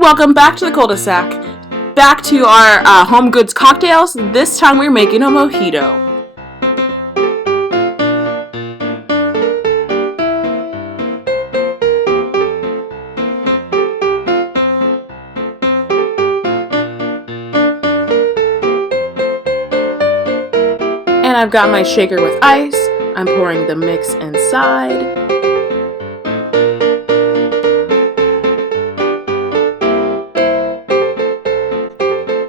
Welcome back to the cul-de-sac. Back to our home goods cocktails. This time we're making a mojito. And I've got my shaker with ice. I'm pouring the mix inside.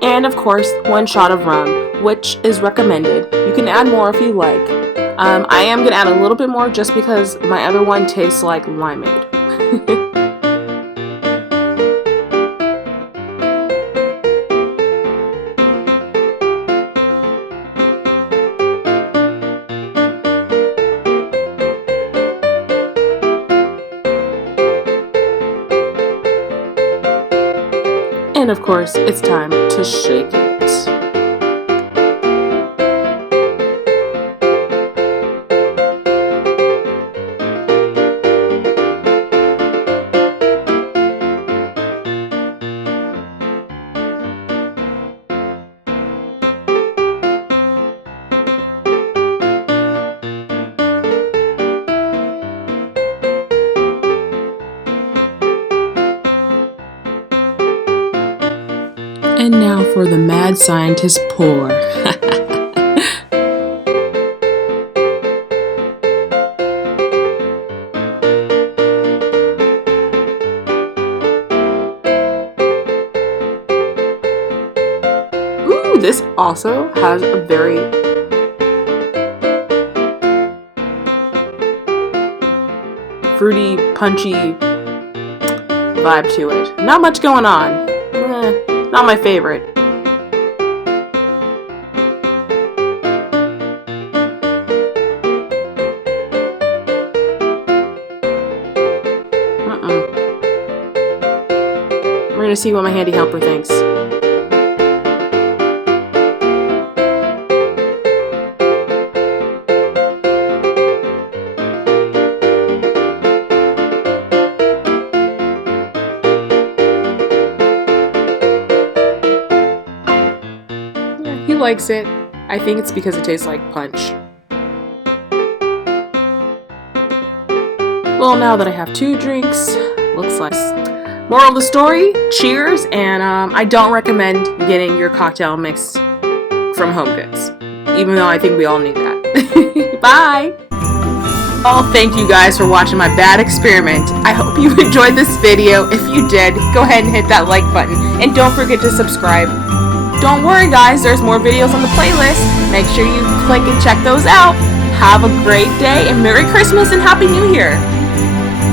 And of course, 1 shot of rum, which is recommended. You can add more if you like. I am going to add a little bit more just because my other one tastes like limeade. And of course, it's time to shake it. And now for the mad scientist pour. Ooh, this also has a very fruity, punchy vibe to it. Not much going on. Not my favorite. We're gonna see what my handy helper thinks. He likes it. I think it's because it tastes like punch. Well, now that I have 2 drinks, looks like. Moral of the story, cheers, and I don't recommend getting your cocktail mix from Home Goods, even though I think we all need that. Bye! Well, thank you guys for watching my bad experiment. I hope you enjoyed this video. If you did, go ahead and hit that like button, and don't forget to subscribe. Don't worry guys, there's more videos on the playlist. Make sure you click and check those out. Have a great day and Merry Christmas and Happy New Year!